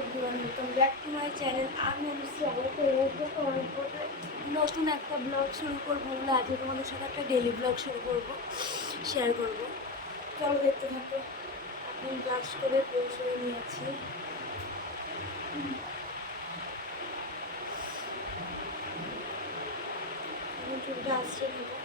Everyone, welcome back to my channel. আমি নতুন একটা ব্লগ শুরু করবো বলে আজকে তোমাদের সাথে একটা ডেলি ব্লগ শুরু করবো, শেয়ার করবো। চলো দেখতে থাকো। এখন ব্রাশ করে ফ্রেশ হয়ে নিয়েছি। এখন চুলটা আসছে নেবো।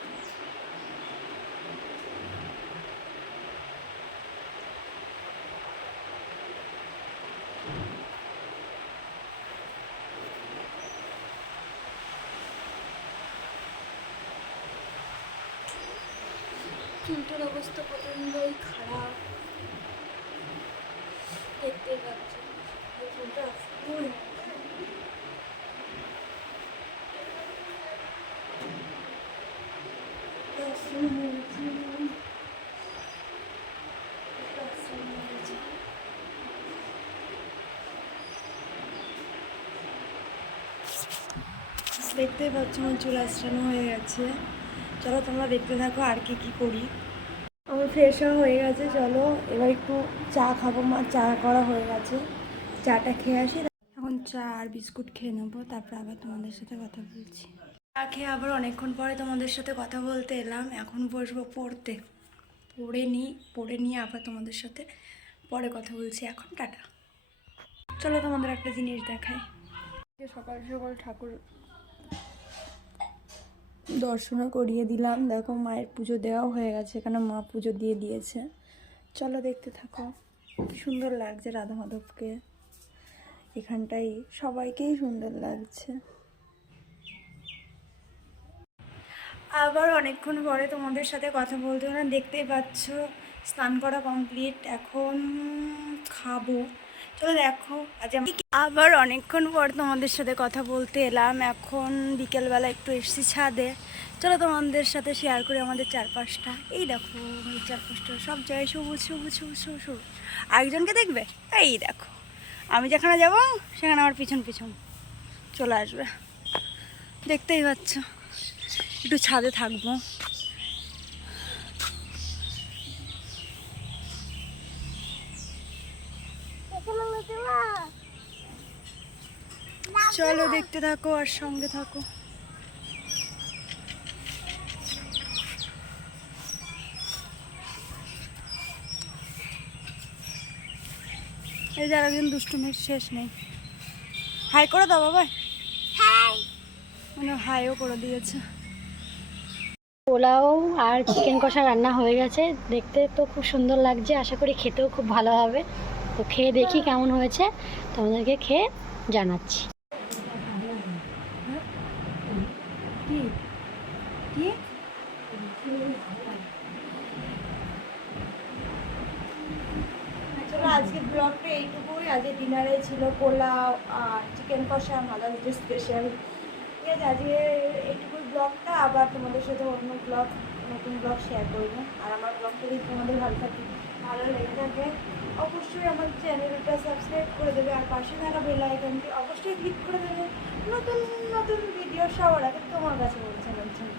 চুলটার অবস্থা প্রচণ্ডই খারাপ, দেখতেই পাচ্ছি। চুলটা দেখতেই পাচ্ছ আমার চুল আঁচড়ানো হয়ে গেছে। চলো তোমরা দেখতে থাকো আর কি করি। আমার ফ্রেশ হয়ে গেছে, চলো এবার একটু চা খাবো। মা চা করা হয়ে গেছে, চাটা খেয়ে আসি। এখন চা আর বিস্কুট খেয়ে নেবো, তারপর আবার তোমাদের সাথে কথা বলছি। চা খেয়ে আবার অনেকক্ষণ পরে তোমাদের সাথে কথা বলতে এলাম। এখন বসবো পড়তে, পড়ে নিয়ে আবার তোমাদের সাথে পরে কথা বলছি। এখন টাটা। চলো তোমাদের একটা জিনিস দেখাই। সকাল সকাল ঠাকুর দর্শনও করিয়ে দিলাম। দেখো মায়ের পুজো দেওয়াও হয়ে গেছে, এখানে মা পুজো দিয়ে দিয়েছে। চলো দেখতে থাকো। কি সুন্দর লাগছে রাধা মাধবকে, এখানটাই সবাইকেই সুন্দর লাগছে। আবার অনেকক্ষণ পরে তোমাদের সাথে কথা বলতে না, দেখতেই পাচ্ছ স্নান করা কমপ্লিট। এখন খাবো, চলো দেখো। আবার অনেকক্ষণ পর তোমাদের সাথে কথা বলতে এলাম। এখন বিকেলবেলা একটু এসছি ছাদে। চলো তোমাদের সাথে শেয়ার করি আমাদের চারপাশটা। এই দেখো এই চারপাশটা সব জায়গায় সবুজ সবুজ সবুজ সবুজ সবুজ। আরেকজনকে দেখবে? এই দেখো, আমি যেখানে যাব সেখানে আমার পিছন পিছন চলে আসবে। দেখতেই পাচ্ছ। একটু ছাদে থাকবো। চলো দেখতে থাকো আর সঙ্গে থাকো। এই যে আরেকজন দুষ্টুমির শেষ নেই। হাই করে দাও বাবা। হাই, মানে হাইও করে দিয়েছে। পোলাও আর চিকেন কষা রান্না হয়ে গেছে, দেখতে তো খুব সুন্দর লাগছে, আশা করি খেতেও খুব ভালো হবে। তো খেয়ে দেখি কেমন হয়েছে, তোমাদেরকে খেয়ে জানাচ্ছি। চলো আজকে ব্লগটা এইটুকুই। আজকে ডিনারে ছিল পোলাও আর চিকেন কষা, মাদার ডে স্পেশাল। ঠিক আছে, আজকে এইটুকুই ব্লগটা। আবার তোমাদের সাথে অন্য নতুন ব্লগ শেয়ার করবো। আর আমার ব্লগটা যদি তোমাদের ভালো লেগে থাকে অবশ্যই আমার চ্যানেলটা সাবস্ক্রাইব করে দেবে, আর পাশে থাকা বেল আইকনটি অবশ্যই ক্লিক করে দেবে। নতুন নতুন ভিডিও সবার আগে তোমার কাছে পৌঁছানোর জন্য।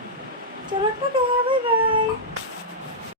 চলো টাটা, বাই বাই।